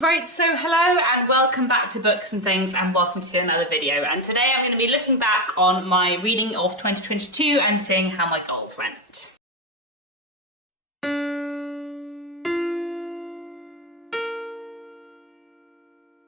Right, so hello and welcome back to Books and Things and welcome to another video. And today I'm going to be looking back on my reading of 2022 and seeing how my goals went.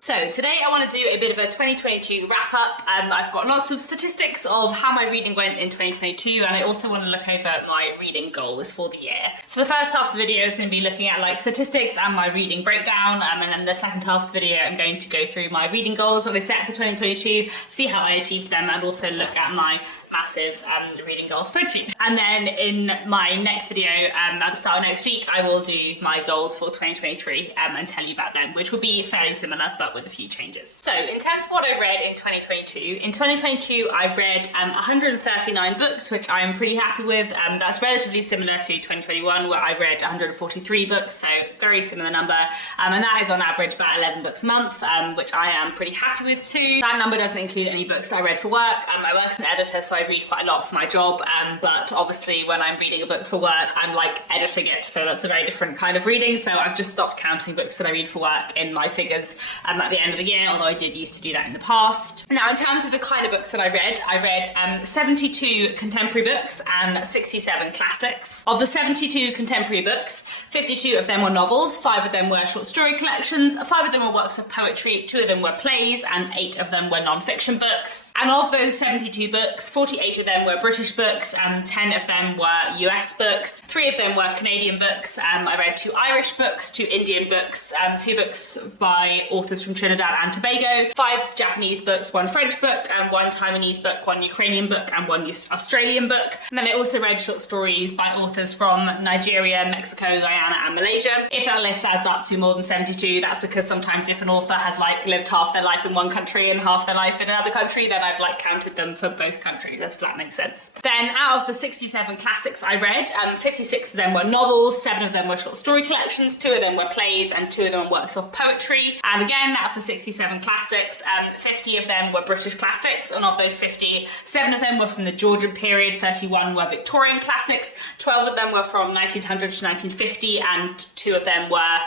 So today I want to do a bit of a 2022 wrap up. I've got lots of statistics of how my reading went in 2022 and I also want to look over my reading goals for the year. So the first half of the video is going to be looking at like statistics and my reading breakdown, and then the second half of the video I'm going to go through my reading goals that I set for 2022, see how I achieved them, and also look at my massive reading goal spreadsheet. And then in my next video at the start of next week I will do my goals for 2023 and tell you about them, which will be fairly similar but with a few changes. So in terms of what I read in 2022, I've read 139 books, which I'm pretty happy with. That's relatively similar to 2021 where I read 143 books, so very similar number, and that is on average about 11 books a month, which I am pretty happy with too. That number doesn't include any books that I read for work. I work as an editor, so I read quite a lot for my job, but obviously when I'm reading a book for work I'm like editing it, so that's a very different kind of reading, so I've just stopped counting books that I read for work in my figures at the end of the year, although I did used to do that in the past. Now in terms of the kind of books that I read 72 contemporary books and 67 classics. Of the 72 contemporary books, 52 of them were novels, 5 of them were short story collections, 5 of them were works of poetry, 2 of them were plays, and 8 of them were non-fiction books. And of those 72 books, 48 of them were British books and 10 of them were US books. 3 of them were Canadian books. I read 2 Irish books, 2 Indian books, 2 books by authors from Trinidad and Tobago, 5 Japanese books, 1 French book, 1 Taiwanese book, 1 Ukrainian book, and 1 Australian book. And then I also read short stories by authors from Nigeria, Mexico, Guyana, and Malaysia. If that list adds up to more than 72, that's because sometimes if an author has like lived half their life in one country and half their life in another country, then I've like counted them for both countries, if that makes sense. Then out of the 67 classics I read, 56 of them were novels, 7 of them were short story collections, 2 of them were plays, and 2 of them were works of poetry. And again, out of the 67 classics, 50 of them were British classics, and of those 50, 7 of them were from the Georgian period, 31 were Victorian classics, 12 of them were from 1900 to 1950, and 2 of them were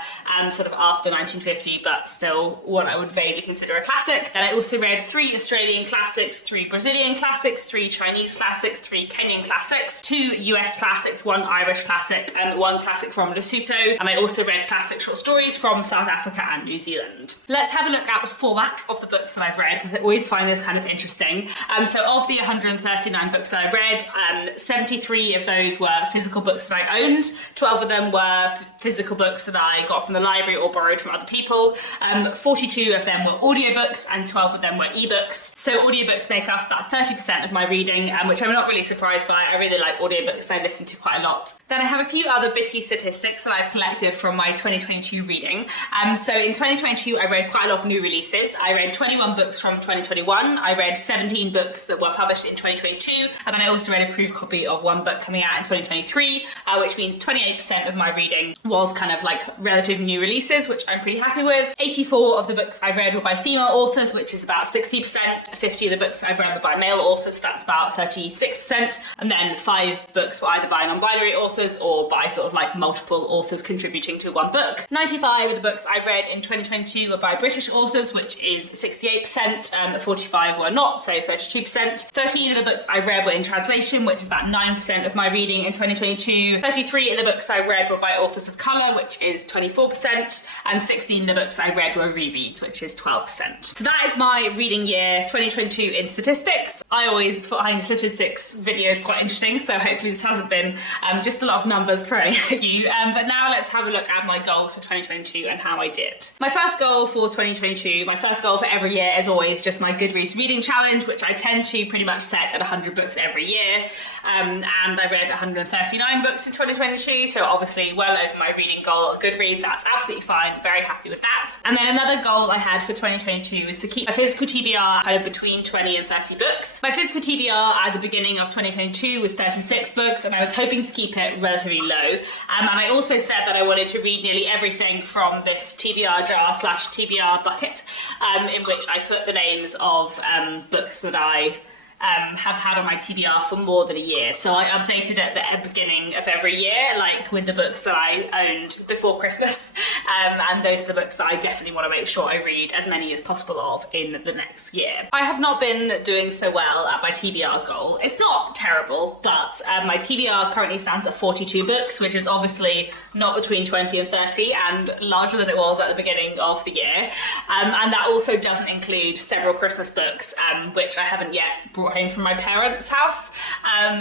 sort of after 1950, but still what I would vaguely consider a classic. Then I also read 3 Australian classics, 3 Brazilian classics, 3 Chinese classics, 3 Kenyan classics, 2 US classics, 1 Irish classic, and 1 classic from Lesotho. And I also read classic short stories from South Africa and New Zealand. Let's have a look at the formats of the books that I've read, because I always find this kind of interesting. So of the 139 books that I read, 73 of those were physical books that I owned, 12 of them were physical books that I got from the library or borrowed from other people, 42 of them were audiobooks, and 12 of them were ebooks. So audiobooks make up about 30% of my reading, which I'm not really surprised by. I really like audiobooks, I listen to quite a lot. Then I have a few other bitty statistics that I've collected from my 2022 reading. So in 2022 I read quite a lot of new releases. I read 21 books from 2021, I read 17 books that were published in 2022, and then I also read a proof copy of 1 book coming out in 2023, which means 28% of my reading was kind of like relative new releases, which I'm pretty happy with. 84 of the books I read were by female authors, which is about 60%. 50 of the books I read were by male authors, so that's about 36%. And then 5 books were either by non-binary authors or by sort of like multiple authors contributing to 1 book. 95 of the books I read in 2022 were by British authors, which is 68%. 45 were not, so 32%. 13 of the books I read were in translation, which is about 9% of my reading in 2022. 33 of the books I read were by authors of colour, which is 24%. And 16 of the books I read were rereads, which is 12%. So that is my reading year 2022 in statistics. I always find statistics videos quite interesting, so hopefully this hasn't been just a lot of numbers thrown at you. But now let's have a look at my goals for 2022 and how I did. My first goal for 2022, my first goal for every year is always just my Goodreads reading challenge, which I tend to pretty much set at 100 books every year. And I read 139 books in 2022, so obviously well over my reading goal at Goodreads. That's absolutely fine, very happy with that. And then another goal I had for 2022 was to keep a physical TBR kind of between 20 and 30 books. My physical TBR at the beginning of 2022 was 36 books, and I was hoping to keep it relatively low. And I also said that I wanted to read nearly everything from this TBR jar / TBR bucket, in which I put the names of books that I have had on my TBR for more than a year. So I updated it at the beginning of every year, like with the books that I owned before Christmas. And those are the books that I definitely want to make sure I read as many as possible of in the next year. I have not been doing so well at my TBR goal. It's not terrible, but my TBR currently stands at 42 books, which is obviously not between 20 and 30 and larger than it was at the beginning of the year. And that also doesn't include several Christmas books, which I haven't yet brought home from my parents' house.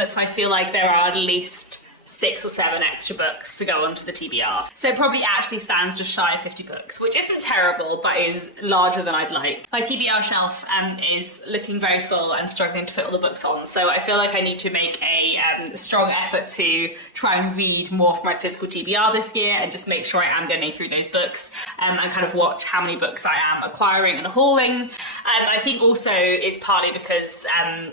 So I feel like there are at least 6 or 7 extra books to go onto the TBR. So it probably actually stands just shy of 50 books, which isn't terrible, but is larger than I'd like. My TBR shelf is looking very full and struggling to fit all the books on. So I feel like I need to make a strong effort to try and read more for my physical TBR this year and just make sure I am getting through those books and kind of watch how many books I am acquiring and hauling. I think also it's partly because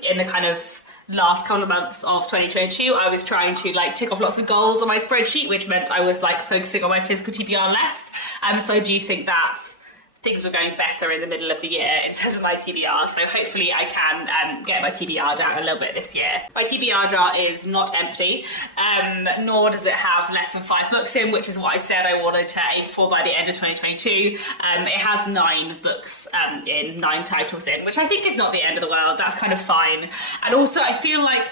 in the kind of last couple of months of 2022, I was trying to like tick off lots of goals on my spreadsheet, which meant I was like focusing on my physical TBR less. So I do think that things were going better in the middle of the year in terms of my TBR, so hopefully I can get my TBR down a little bit this year. My TBR jar is not empty, nor does it have less than 5 books in, which is what I said I wanted to aim for by the end of 2022. It has 9 books in, 9 titles in, which I think is not the end of the world. That's kind of fine. And also I feel like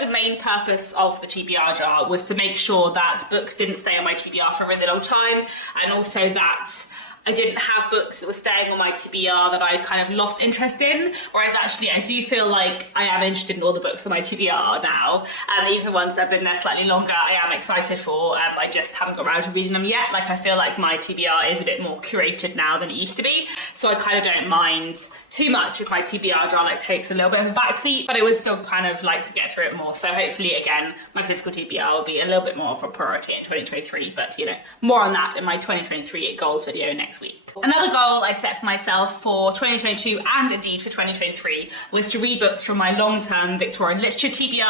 the main purpose of the TBR jar was to make sure that books didn't stay on my TBR for a really long time, and also that I didn't have books that were staying on my TBR that I kind of lost interest in, whereas actually I do feel like I am interested in all the books on my TBR now, even the ones that have been there slightly longer I am excited for, I just haven't got around to reading them yet. Like I feel like my TBR is a bit more curated now than it used to be, so I kind of don't mind too much if my TBR jar like takes a little bit of a backseat, but I would still kind of like to get through it more. So hopefully again my physical TBR will be a little bit more of a priority in 2023, but you know, more on that in my 2023 goals video next week. Another goal I set for myself for 2022 and indeed for 2023 was to read books from my long-term Victorian literature TBR.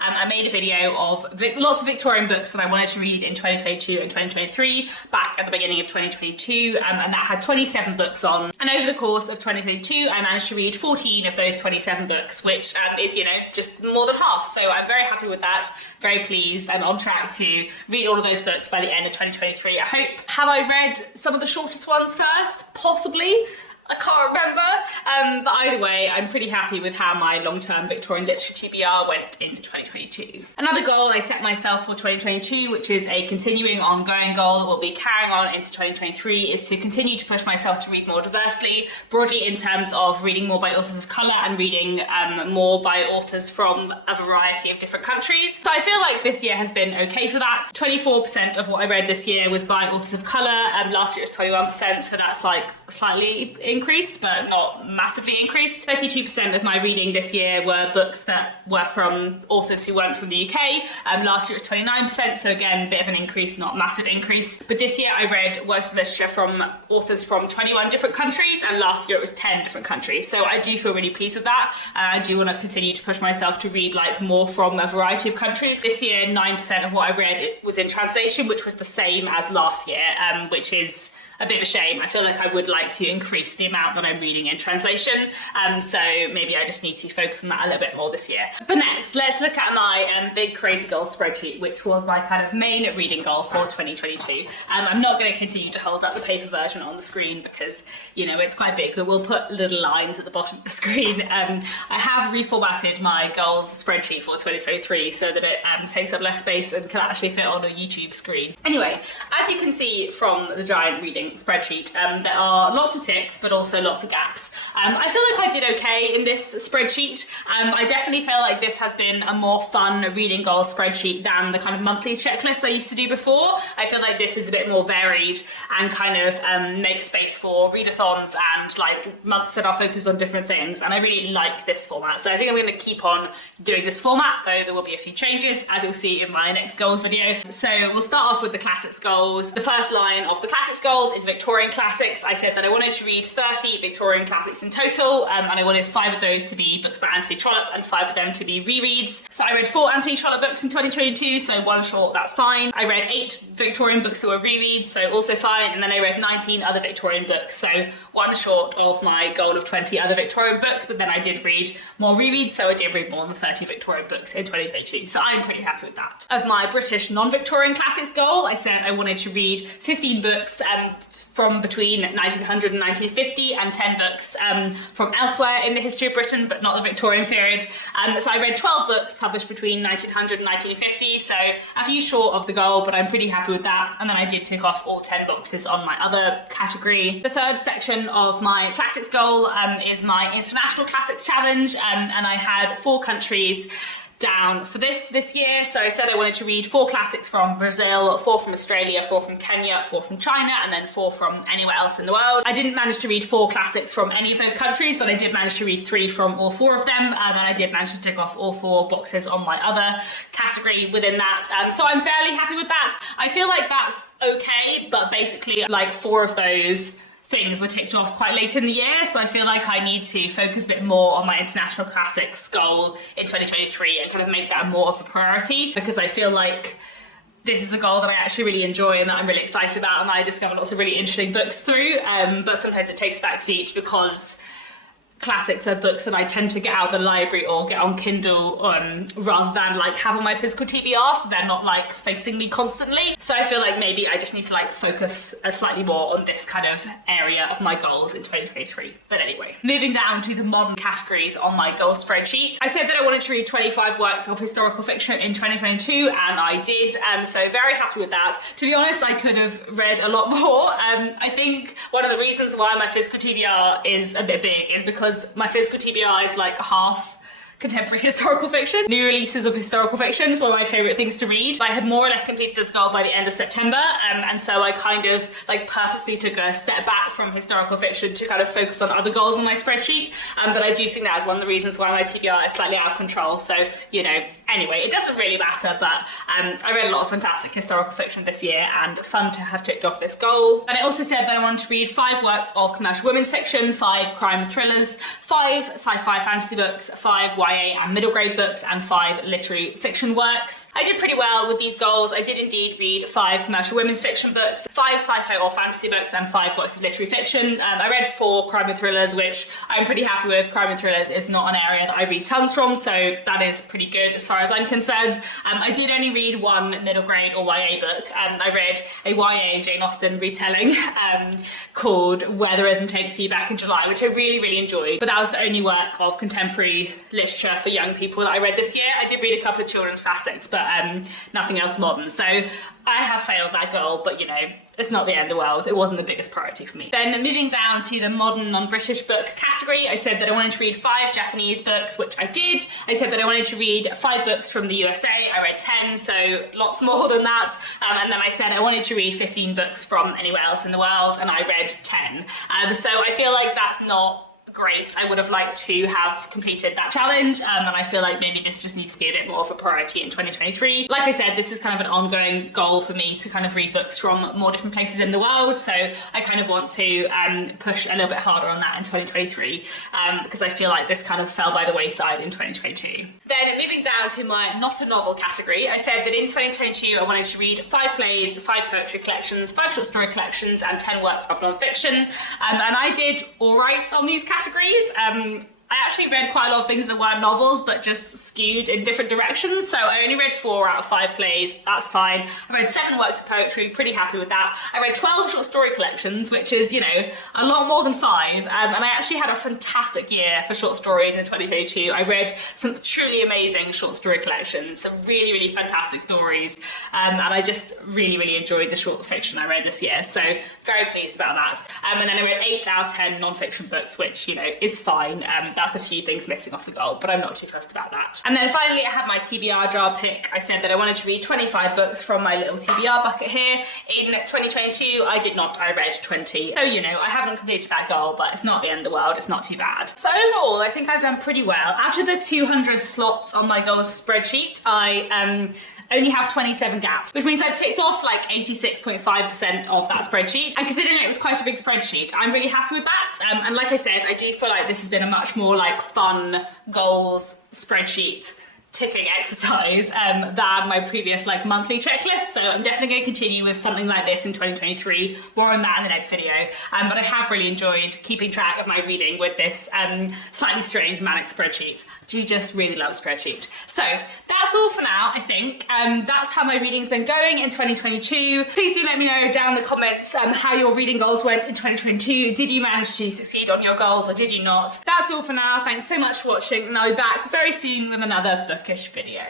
I made a video of lots of Victorian books that I wanted to read in 2022 and 2023 back at the beginning of 2022, and that had 27 books on, and over the course of 2022 I managed to read 14 of those 27 books, which is, you know, just more than half. So I'm very happy with that, very pleased. I'm on track to read all of those books by the end of 2023, I hope. Have I read some of the shortest ones first? Possibly. I can't remember, but either way, I'm pretty happy with how my long-term Victorian literature TBR went in 2022. Another goal I set myself for 2022, which is a continuing ongoing goal that will be carrying on into 2023, is to continue to push myself to read more diversely, broadly in terms of reading more by authors of colour and reading more by authors from a variety of different countries. So I feel like this year has been okay for that. 24% of what I read this year was by authors of colour, last year it was 21%, so that's like slightly increased, but not massively increased. 32% of my reading this year were books that were from authors who weren't from the UK. Last year it was 29%, so again, a bit of an increase, not massive increase. But this year I read works of literature from authors from 21 different countries, and last year it was 10 different countries. So I do feel really pleased with that, and I do want to continue to push myself to read like more from a variety of countries. This year, 9% of what I read was in translation, which was the same as last year, which is a bit of a shame. I feel like I would like to increase the amount that I'm reading in translation, so maybe I just need to focus on that a little bit more this year. But next, let's look at my big crazy goal spreadsheet, which was my kind of main reading goal for 2022. I'm not going to continue to hold up the paper version on the screen because, you know, it's quite big, but we'll put little lines at the bottom of the screen. I have reformatted my goals spreadsheet for 2023 so that it takes up less space and can actually fit on a YouTube screen. Anyway, as you can see from the giant reading spreadsheet, there are lots of ticks but also lots of gaps. I feel like I did okay in this spreadsheet. I definitely feel like this has been a more fun reading goal spreadsheet than the kind of monthly checklist I used to do before. I feel like this is a bit more varied and kind of makes space for readathons and like months that are focused on different things, and I really like this format, so I think I'm going to keep on doing this format, though there will be a few changes as you'll see in my next goals video. So we'll start off with the classics goals. The first line of the classics goals is Victorian classics. I said that I wanted to read 30 Victorian classics in total, and I wanted 5 of those to be books by Anthony Trollope and 5 of them to be rereads. So I read 4 Anthony Trollope books in 2022, so 1 short, that's fine. I read 8 Victorian books that were rereads, so also fine, and then I read 19 other Victorian books, so 1 short of my goal of 20 other Victorian books, but then I did read more rereads, so I did read more than 30 Victorian books in 2022, so I'm pretty happy with that. Of my British non-Victorian classics goal, I said I wanted to read 15 books from between 1900 and 1950 and 10 books from elsewhere in the history of Britain, but not the Victorian period. So I read 12 books published between 1900 and 1950, so a few short of the goal, but I'm pretty happy with that. And then I did tick off all 10 boxes on my other category. The third section of my classics goal is my international classics challenge, and I had 4 countries down for this year. So I said I wanted to read 4 classics from Brazil, 4 from Australia, 4 from Kenya, 4 from China, and then 4 from anywhere else in the world. I didn't manage to read 4 classics from any of those countries, but I did manage to read 3 from all 4 of them, and I did manage to tick off all 4 boxes on my other category within that. So I'm fairly happy with that. I feel like that's okay, but basically like 4 of those things were ticked off quite late in the year, so I feel like I need to focus a bit more on my international classics goal in 2023 and kind of make that more of a priority, because I feel like this is a goal that I actually really enjoy and that I'm really excited about, and I discover lots of really interesting books through, but sometimes it takes backseat because classics are books that I tend to get out of the library or get on Kindle rather than like have on my physical TBR, so they're not like facing me constantly. So I feel like maybe I just need to like focus slightly more on this kind of area of my goals in 2023. But anyway, moving down to the modern categories on my goal spreadsheet. I said that I wanted to read 25 works of historical fiction in 2022, and I did, so very happy with that. To be honest, I could have read a lot more. I think one of the reasons why my physical TBR is a bit big is because my physical TBR is like half contemporary historical fiction. New releases of historical fiction is one of my favourite things to read. I had more or less completed this goal by the end of September, and so I kind of like purposely took a step back from historical fiction to kind of focus on other goals on my spreadsheet, but I do think that is one of the reasons why my TBR is slightly out of control. So, you know, anyway, it doesn't really matter, but I read a lot of fantastic historical fiction this year, and fun to have ticked off this goal. And I also said that I wanted to read 5 works of commercial women's fiction, 5 crime thrillers, 5 sci-fi fantasy books, 5 YA and middle grade books, and 5 literary fiction works. I did pretty well with these goals. I did indeed read 5 commercial women's fiction books, 5 sci-fi or fantasy books, and 5 works of literary fiction. I read 4 crime and thrillers, which I'm pretty happy with. Crime and thrillers is not an area that I read tons from, so that is pretty good as far as I'm concerned. I did only read 1 middle grade or YA book. I read a YA Jane Austen retelling called Where the Rhythm Takes You back in July, which I really, really enjoyed, but that was the only work of contemporary literature for young people that I read this year. I did read a couple of children's classics, but nothing else modern. So I have failed that goal, but you know, it's not the end of the world. It wasn't the biggest priority for me. Then moving down to the modern non-British book category, I said that I wanted to read 5 Japanese books, which I did. I said that I wanted to read 5 books from the USA. I read 10, so lots more than that. And then I said I wanted to read 15 books from anywhere else in the world, and I read 10. So I feel like that's not great. I would have liked to have completed that challenge, and I feel like maybe this just needs to be a bit more of a priority in 2023. Like I said, this is kind of an ongoing goal for me to kind of read books from more different places in the world, so I kind of want to push a little bit harder on that in 2023, because I feel like this kind of fell by the wayside in 2022. Then moving down to my not a novel category, I said that in 2022 I wanted to read 5 plays, 5 poetry collections, 5 short story collections, and 10 works of non-fiction, and I did all right on these categories. I actually read quite a lot of things that weren't novels, but just skewed in different directions. So I only read 4 out of 5 plays, that's fine. I read 7 works of poetry, pretty happy with that. I read 12 short story collections, which is, you know, a lot more than 5. And I actually had a fantastic year for short stories in 2022. I read some truly amazing short story collections, some really, really fantastic stories. And I just really, really enjoyed the short fiction I read this year. So very pleased about that. And then I read 8 out of 10 non-fiction books, which, you know, is fine. That's a few things missing off the goal, but I'm not too fussed about that. And then finally I had my TBR jar pick. I said that I wanted to read 25 books from my little TBR bucket here. In 2022 I did not, I read 20. So you know, I haven't completed that goal, but it's not the end of the world, it's not too bad. So overall I think I've done pretty well. Out of the 200 slots on my goals spreadsheet, I only have 27 gaps, which means I've ticked off like 86.5% of that spreadsheet. And considering it was quite a big spreadsheet, I'm really happy with that. And like I said, I do feel like this has been a much more like fun goals spreadsheet ticking exercise than my previous like monthly checklist. So I'm definitely going to continue with something like this in 2023. More on that in the next video. But I have really enjoyed keeping track of my reading with this slightly strange manic spreadsheet. I do just really love spreadsheet. So that's all for now, I think. That's how my reading's been going in 2022. Please do let me know down in the comments how your reading goals went in 2022. Did you manage to succeed on your goals or did you not? That's all for now. Thanks so much for watching, and I'll be back very soon with another bookish video.